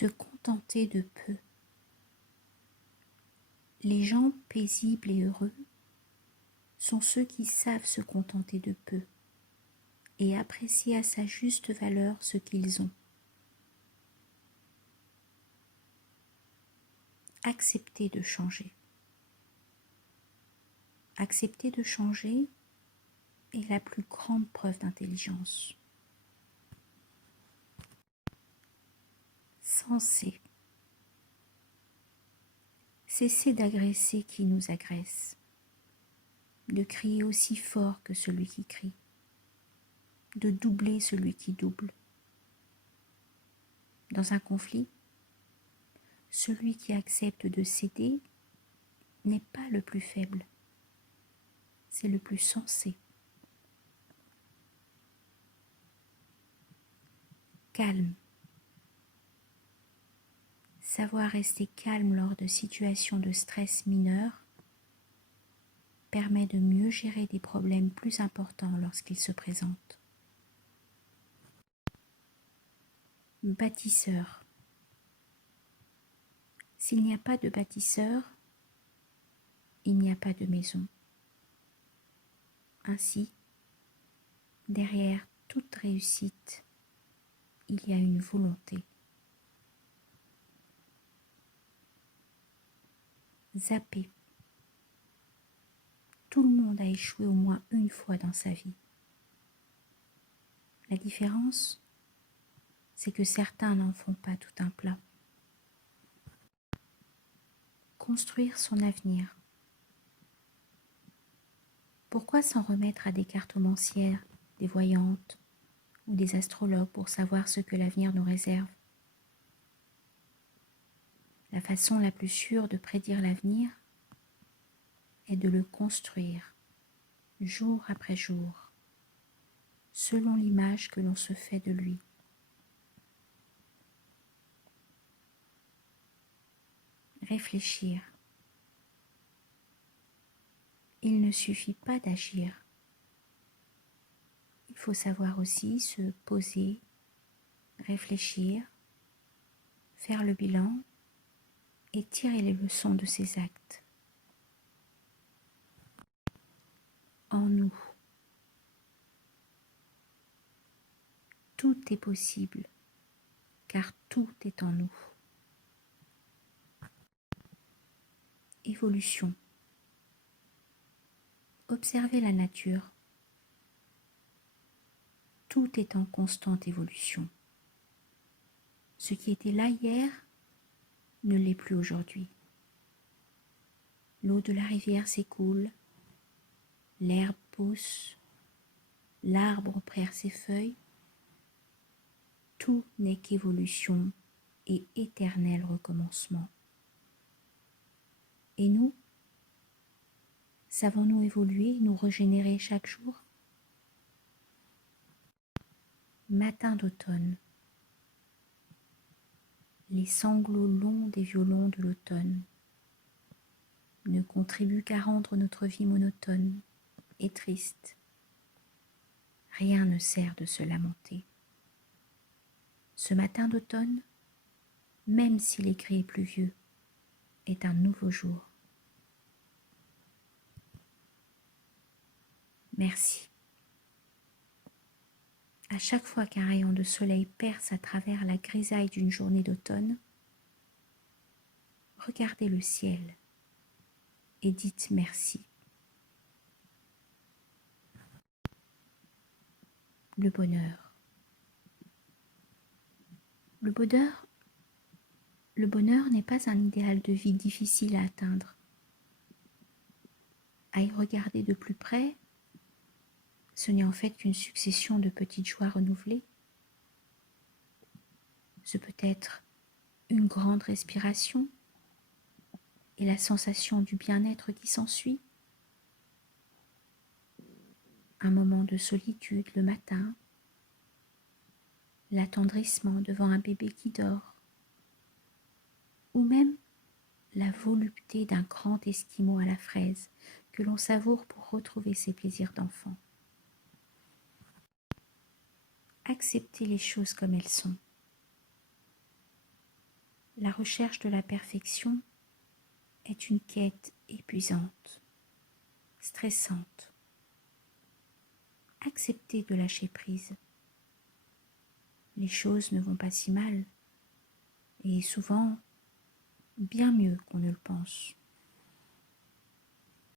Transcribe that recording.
Se contenter de peu. Les gens paisibles et heureux sont ceux qui savent se contenter de peu et apprécier à sa juste valeur ce qu'ils ont. Accepter de changer. Accepter de changer est la plus grande preuve d'intelligence. Sensé. Cesser d'agresser qui nous agresse, de crier aussi fort que celui qui crie, de doubler celui qui double. Dans un conflit, celui qui accepte de céder n'est pas le plus faible, c'est le plus sensé. Calme. Savoir rester calme lors de situations de stress mineur permet de mieux gérer des problèmes plus importants lorsqu'ils se présentent. Bâtisseur. S'il n'y a pas de bâtisseur, il n'y a pas de maison. Ainsi, derrière toute réussite, il y a une volonté. Zapper. Tout le monde a échoué au moins une fois dans sa vie. La différence, c'est que certains n'en font pas tout un plat. Construire son avenir. Pourquoi s'en remettre à des cartomancières, des voyantes ou des astrologues pour savoir ce que l'avenir nous réserve? La façon la plus sûre de prédire l'avenir est de le construire jour après jour, selon l'image que l'on se fait de lui. Réfléchir. Il ne suffit pas d'agir. Il faut savoir aussi se poser, réfléchir, faire le bilan et tirer les leçons de ses actes. En nous. Tout est possible, car tout est en nous. Évolution. Observez la nature. Tout est en constante évolution. Ce qui était là hier ne l'est plus aujourd'hui. L'eau de la rivière s'écoule, l'herbe pousse, l'arbre perd ses feuilles. Tout n'est qu'évolution et éternel recommencement. Et nous, savons-nous évoluer, nous régénérer chaque jour? Matin d'automne. Les sanglots longs des violons de l'automne ne contribuent qu'à rendre notre vie monotone et triste. Rien ne sert de se lamenter. Ce matin d'automne, même s'il est gris et pluvieux, est un nouveau jour. Merci. À chaque fois qu'un rayon de soleil perce à travers la grisaille d'une journée d'automne, regardez le ciel et dites merci. Le bonheur. Le bonheur n'est pas un idéal de vie difficile à atteindre. À y regarder de plus près, ce n'est en fait qu'une succession de petites joies renouvelées. Ce peut être une grande respiration et la sensation du bien-être qui s'ensuit. Un moment de solitude le matin, l'attendrissement devant un bébé qui dort, ou même la volupté d'un grand esquimau à la fraise que l'on savoure pour retrouver ses plaisirs d'enfant. Accepter les choses comme elles sont. La recherche de la perfection est une quête épuisante, stressante. Acceptez de lâcher prise. Les choses ne vont pas si mal, et souvent bien mieux qu'on ne le pense.